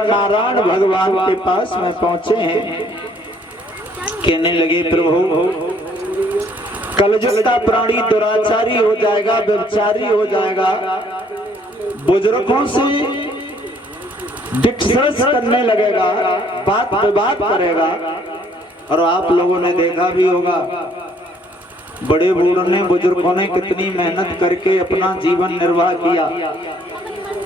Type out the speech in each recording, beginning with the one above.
जब नारायण भगवान के पास में पहुंचे हैं, कहने लगे प्रभु कलयुग का प्राणी दुराचारी हो जाएगा, व्यभिचारी हो जाएगा, बुजुर्गों से डिस्कस करने लगेगा, बात विवाद करेगा। और आप लोगों ने देखा भी होगा बड़े बूढ़ों ने बुजुर्गों ने कितनी मेहनत करके अपना जीवन निर्वाह किया,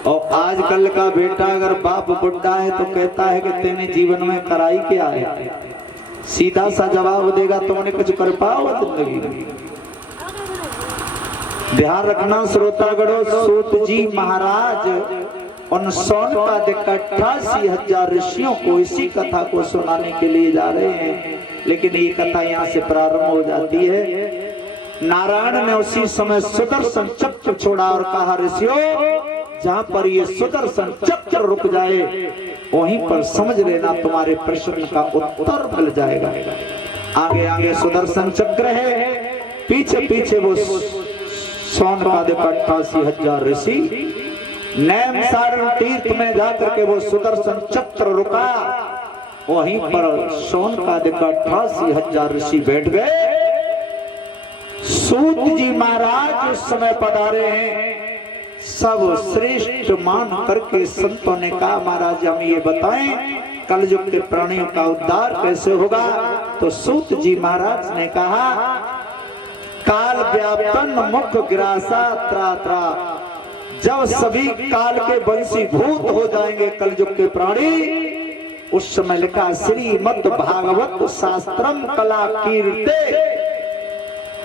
और आजकल का बेटा अगर बाप बुढ़ा है तो कहता है कि तेने जीवन में कराई क्या है, सीधा सा जवाब देगा तुमने कुछ कर पाओ जिंदगी में। ध्यान रखना श्रोतागणों, सूत जी महाराज उन 88,000 ऋषियों को इसी कथा को सुनाने के लिए जा रहे हैं, लेकिन ये कथा यहाँ से प्रारंभ हो जाती है। नारायण ने उसी समय सुदर्शन चक्र छोड़ा और कहा ऋषियों जहाँ पर ये सुदर्शन चक्र रुक जाए वहीं पर समझ लेना तुम्हारे प्रश्न का उत्तर मिल जाएगा। आगे आगे सुदर्शन चक्र है, पीछे पीछे वो 88,000 ऋषि। नैम सारण तीर्थ में जाकर के वो सुदर्शन चक्र रुका, वहीं पर 88,000 ऋषि बैठ गए। सूत जी महाराज उस समय पधारे हैं, सब श्रेष्ठ मान करके संतों ने कहा महाराज हम ये बताएं कलयुग के प्राणियों का उद्धार कैसे होगा। तो सूत जी महाराज ने कहा काल व्यापन मुख ग्रासा त्रा त्रा, जब सभी काल के वंशीभूत हो जाएंगे कलयुग के प्राणी, उस समय लिखा श्रीमद् भागवत शास्त्रम कला कीर्ते,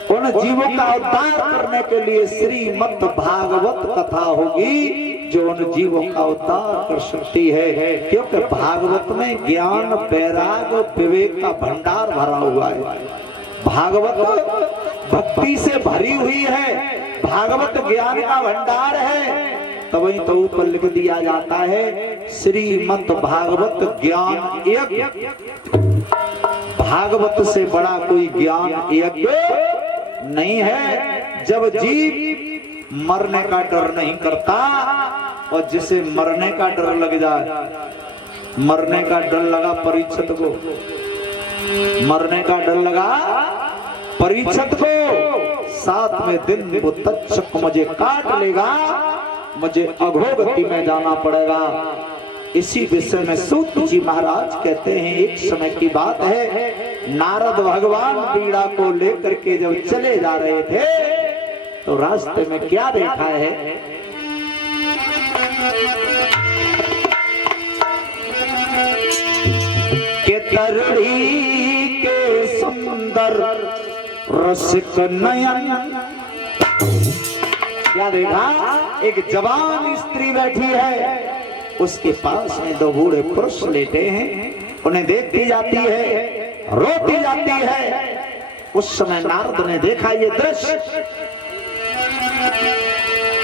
उन जीवों का उद्धार करने के लिए श्रीमद् भागवत कथा होगी जो उन जीवों का उद्धार कर सकती है, क्योंकि भागवत में ज्ञान वैराग विवेक का भंडार भरा हुआ है। भागवत भक्ति से भरी हुई है, भागवत ज्ञान का भंडार है। तभी तो ऊपर लिख दिया जाता है श्रीमद् भागवत ज्ञान यज्ञ, भागवत से बड़ा कोई ज्ञान यज्ञ नहीं है। जब जीव मरने का डर नहीं करता, और जिसे मरने का डर लग जाए, मरने का डर लगा परीक्षित को, मरने का डर लगा परीक्षित को, 7वें दिन वो तक्षक मुझे काट लेगा, मुझे अधोगति में जाना पड़ेगा। इसी विषय में सूत जी महाराज कहते हैं एक समय की बात है, नारद भगवान बीड़ा को लेकर के जब चले जा रहे थे तो रास्ते में क्या देखा है, के तरड़ी के सुंदर रसिक नयन, क्या देखा, एक जवान स्त्री बैठी है, उसके पास में 2 बूढ़े पुरुष लेटे हैं, उन्हें देखती जाती है, रोती जाती है। उस समय नारद ने देखा ये दृश्य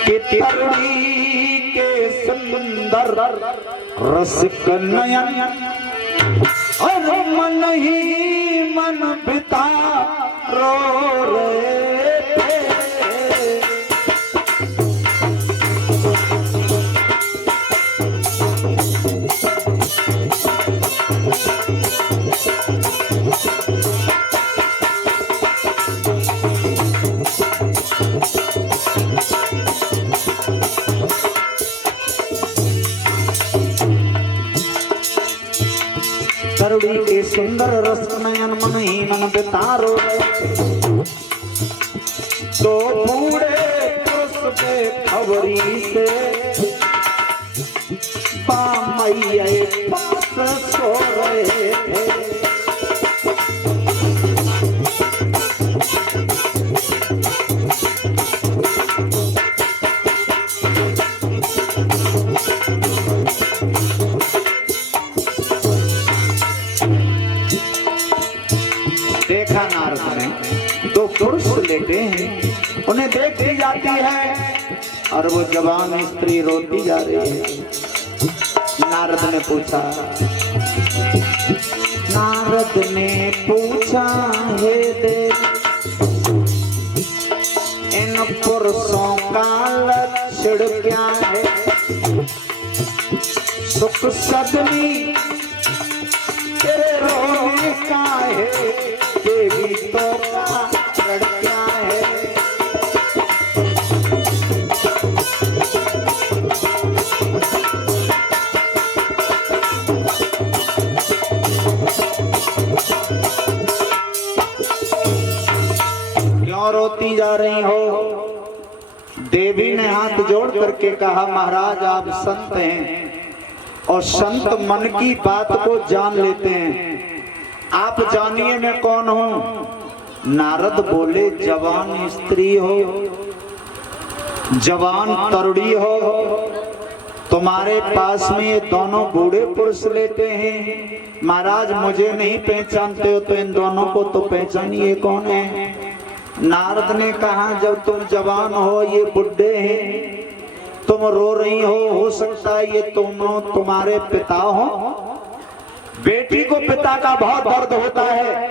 कि तरुणी के सुंदर रसिक नयन, और मन ही मन बिता रो रहे थे। तरुणी के सुंदर रस नयन मन ही मन बितारो, तो बूढ़े पुरुष के खबरी से मैया पास सो रहे थे। देखा नारद ने 2 पुरुष लेटे हैं, उन्हें देखती जाती है और वो जवान स्त्री रोती जा रही है। नारद ने पूछा, हे देव इन पुरुषों का लक्षण क्या है, सुख सदनी तेरे रोने का है, देवी तो कारण क्या है। क्यों रोती जा रही हो? देवी ने हाथ जोड़ करके कहा, महाराज आप संत हैं और संत मन की बात को जान लेते हैं, आप जानिए मैं कौन हूं। नारद बोले, जवान स्त्री हो, जवान तरुणी हो, तुम्हारे पास में ये दोनों बूढ़े पुरुष लेते हैं। महाराज मुझे नहीं पहचानते हो तो इन दोनों को तो पहचानिए कौन है। नारद ने कहा, जब तुम जवान हो ये बुढ़े हैं, तुम रो रही हो सकता है ये तुम तुम्हारे पिता हो। बेटी को पिता का बहुत दर्द होता है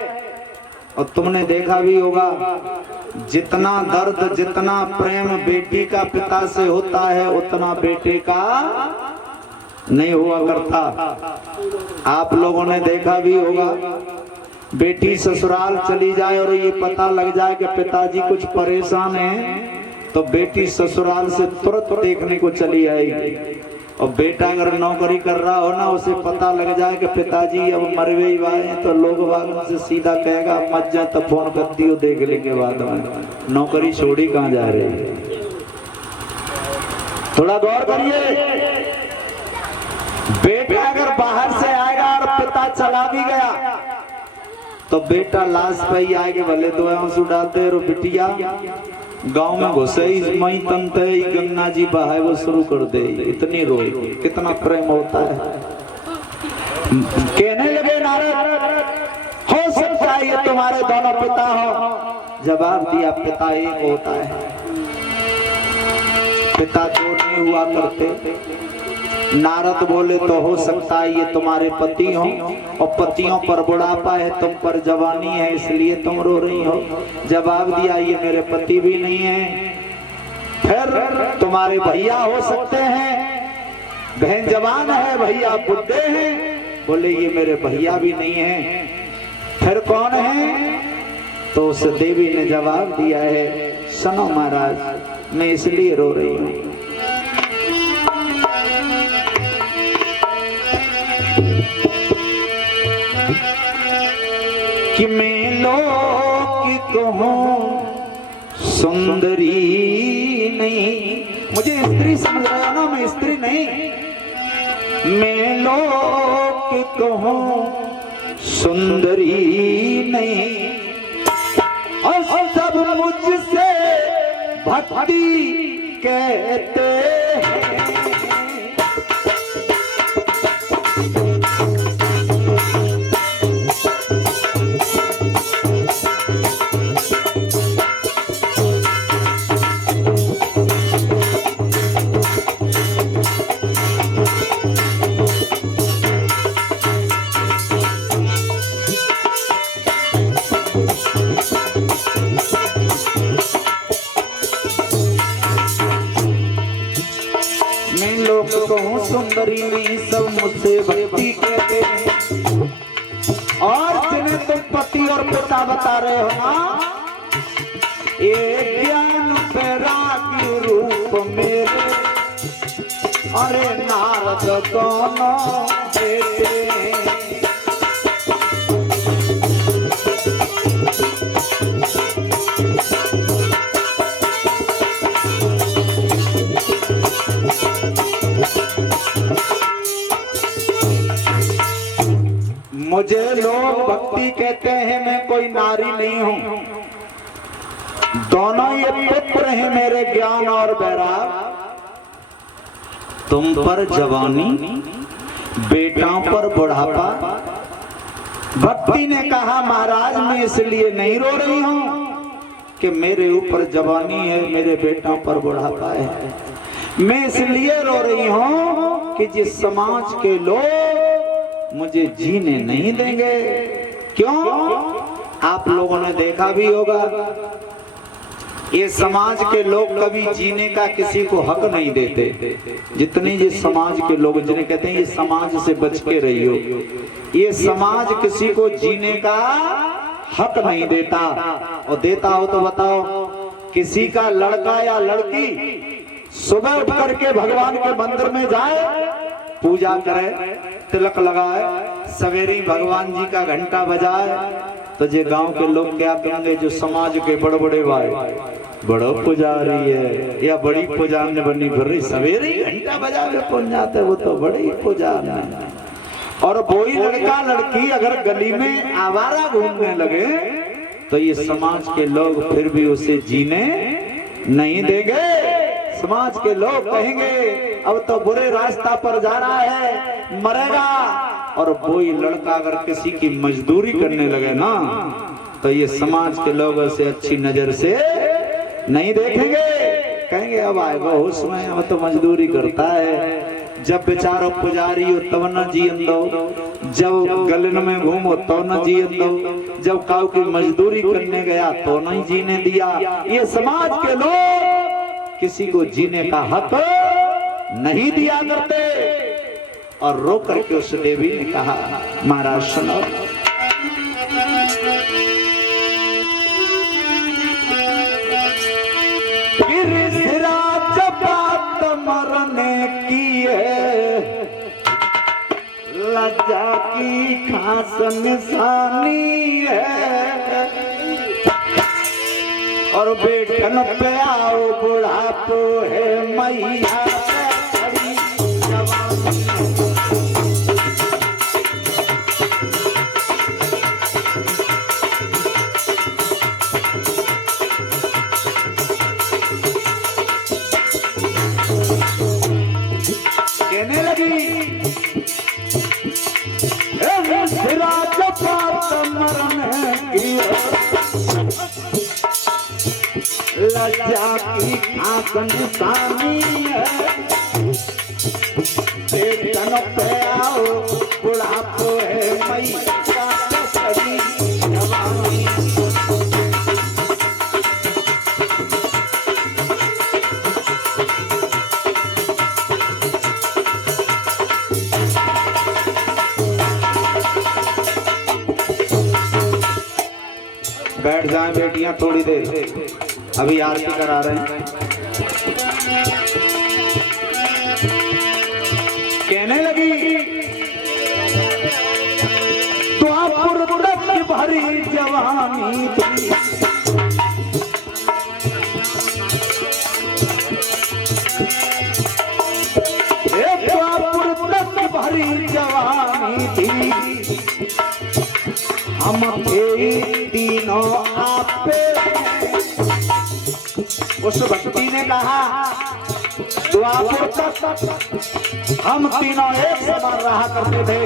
और तुमने देखा भी होगा, जितना दर्द जितना प्रेम बेटी का पिता से होता है उतना बेटे का नहीं हुआ करता। आप लोगों ने देखा भी होगा, बेटी ससुराल चली जाए और ये पता लग जाए कि पिताजी कुछ परेशान हैं, तो बेटी ससुराल से तुरंत देखने को चली आएगी। और बेटा अगर नौकरी कर रहा हो ना, उसे पता लग जाए कि पिताजी अब मरवे ही आए, तो लोग बाग से सीधा कहेगा मत जा, तो फोन करती हो देख लेंगे बाद में, नौकरी छोड़ी कहाँ जा रही है। थोड़ा गौर करिए, बेटा अगर बाहर से आएगा और पिता चला भी गया तो बेटा लाश पे ही आएगा, भले दो आंसू डालते और बिटिया गांव में घुसे ही मई तंत गंगा जी बहाए वो शुरू कर दे, इतनी रोए। कितना प्रेम होता है। कहने लगे नारद, हो सकता है ये तुम्हारे दोनों पिता हो। जवाब दिया, पिता एक होता है, पिता दो नहीं हुआ करते। नारद बोले, तो हो सकता है ये तुम्हारे पति हो और पतियों पर बुढ़ापा है, तुम पर जवानी है, इसलिए तुम रो रही हो। जवाब दिया, ये मेरे पति भी नहीं है। फिर तुम्हारे भैया हो सकते हैं, बहन जवान है, भैया बुढ़े हैं। बोले, ये मेरे भैया भी नहीं है। फिर कौन है? तो उस देवी ने जवाब दिया है, सुनो महाराज, मैं इसलिए रो रही हूँ कि मैं लोग कहूँ सुंदरी नहीं। मुझे स्त्री समझ रहे हो ना, मैं स्त्री नहीं। मैं लोग कहूँ सुंदरी नहीं और सब मुझसे भक्ति कहते हैं। कहूँ सुंदरी नहीं, सब मुझसे भक्ति कहते हैं। और जिन्हें तुम पति और पिता बता रहे हो ना, एक ज्ञान वैराग्य रूप मेरे, अरे नारद दोनों बेटे। मुझे लोग भक्ति कहते हैं, मैं कोई नारी नहीं हूं। दोनों ये पुत्र हैं मेरे, ज्ञान और वैराग। तुम पर जवानी, बेटाओं पर बुढ़ापा। भक्ति ने कहा, महाराज मैं इसलिए नहीं रो रही हूं कि मेरे ऊपर जवानी है, मेरे बेटाओं पर बुढ़ापा है। मैं इसलिए रो रही हूं कि जिस समाज के लोग मुझे जीने नहीं देंगे। क्यों? आप लोगों ने देखा भी होगा, ये समाज के लोग कभी जीने का किसी को हक नहीं देते। जितने ये समाज के लोग जिन्हें कहते हैं ये समाज से बच के रहियो, ये समाज किसी को जीने का हक नहीं देता। और देता हो तो बताओ, किसी का लड़का या लड़की सुबह उठ करके भगवान के मंदिर में जाए, पूजा करे, तिलक लगाए, सवेरे भगवान जी का घंटा बजाए, तो ये गांव के लोग क्या कहेंगे? जो समाज के बड़े बड़े भाई, बड़ा पुजारी है या बड़ी पुजारने बनी फिर रही, सवेरे ही घंटा बजा के पहुंच जाते, वो तो बड़ी पुजार है। और वही लड़का लड़की अगर गली में आवारा घूमने लगे तो ये समाज के लोग फिर भी उसे जीने नहीं देंगे। समाज के लोग कहेंगे अब तो बुरे रास्ता पर जा रहा है, मरेगा। और वही लड़का अगर किसी की मजदूरी करने लगे ना तो ये समाज के लोग उसे अच्छी नजर से नहीं देखेंगे, कहेंगे अब आएगा उसमें, अब तो मजदूरी करता है। जब बेचारो पुजारी हो तब न जियन दो, जब गलन में घूमो तो न जियन दो, जब काऊ की मजदूरी करने गया तो नहीं जीने दिया। ये समाज के लोग किसी को जीने का हक नहीं दिया करते। और रो करके उस देवी ने कहा, महाराज सुनो, मरने की है लज्जा की खास निशानी है, और बेटन पे आओ बुढ़ापो है मैया लज्जा की खास निशानी है, बेटन पे आओ बुढ़ापो है मैया सगी जवानी। बैठ जाएं बेटियां थोड़ी देर, अभी आरती करा रहे हैं। कहने लगी द्वापर की भरी जवानी थी, द्वापर की भरी जवानी थी, हम तीनों आपे। उस भक्ति ने कहा द्वापर तक हम तीनों एक समान रहा करते थे,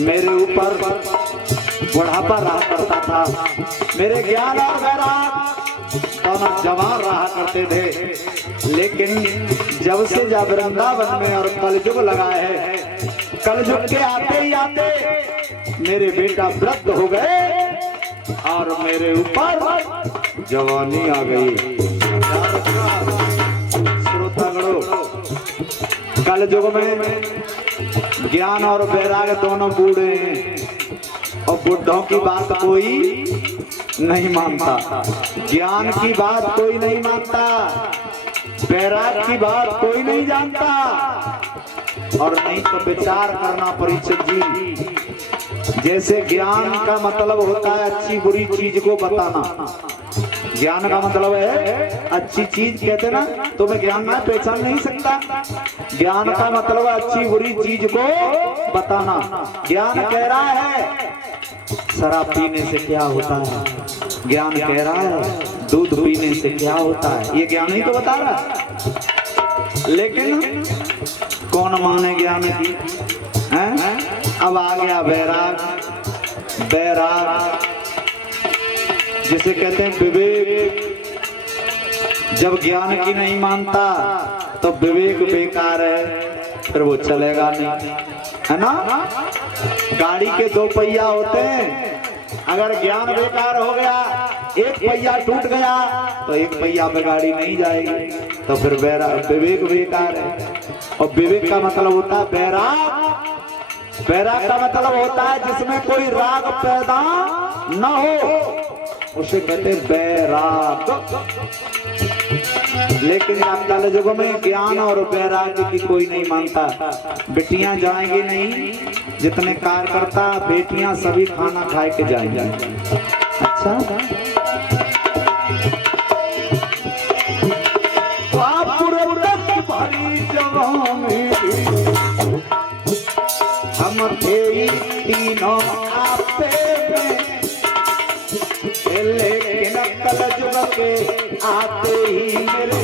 मेरे ऊपर बुढ़ापा रहा करता था, मेरे ज्ञान और वैराग दोनों जवान रहा करते थे। लेकिन जब से जब वृंदावन में और कलयुग लगा है, कलयुग के आते ही आते मेरे बेटा वृद्ध हो गए और मेरे ऊपर जवानी आ गई। श्रोतागणों, कल युग में ज्ञान और वैराग दोनों बूढ़े हैं और बुढ़ों की बात कोई नहीं मानता, ज्ञान की बात कोई नहीं मानता, वैराग की बात कोई नहीं जानता। और नहीं तो विचार करना परीक्षित जी, जैसे ज्ञान का मतलब होता है अच्छी बुरी चीज को बताना, ज्ञान का मतलब है अच्छी चीज, कहते ना तुम्हें ज्ञान ना पहचान नहीं सकता, ज्ञान का मतलब अच्छी बुरी चीज को बताना। ज्ञान कह रहा है शराब पीने से क्या होता है, ज्ञान कह रहा है दूध पीने से क्या होता है, ये ज्ञान ही तो बता रहा है। लेकिन कौन माने ज्ञान की है? अब आ गया वैराग, वैराग जिसे कहते हैं विवेक। जब ज्ञान की नहीं मानता तो विवेक बेकार है, फिर वो चलेगा नहीं, है ना। गाड़ी के दो पहिया होते हैं, अगर ज्ञान बेकार हो गया, एक पहिया टूट गया तो एक पहिया पे गाड़ी नहीं जाएगी, तो फिर विवेक बेकार है। और विवेक का मतलब होता है बैराग। बैराग का मतलब होता है जिसमें कोई राग पैदा न हो, उसे कहते बैराग। लेकिन आजकल युग में ज्ञान और वैराग्य की कोई नहीं मानता। बेटियां जाएंगी नहीं, जितने कार्यकर्ता बेटियां सभी खाना खाए के जाएंगे। अच्छा, हम थे तीनों आपे में, लेकिन कल युग के आते ही मेरे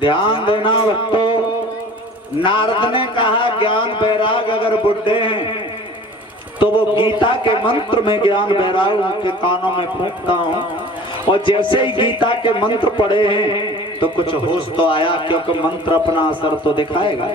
ध्यान देना भक्तों। नारद ने कहा ज्ञान वैराग अगर बुढ़े हैं तो वो गीता के मंत्र में ज्ञान वैराग उनके कानों में फूंकता हूँ, और जैसे ही गीता के मंत्र पढ़े हैं तो कुछ होश तो आया, क्योंकि मंत्र अपना असर तो दिखाएगा।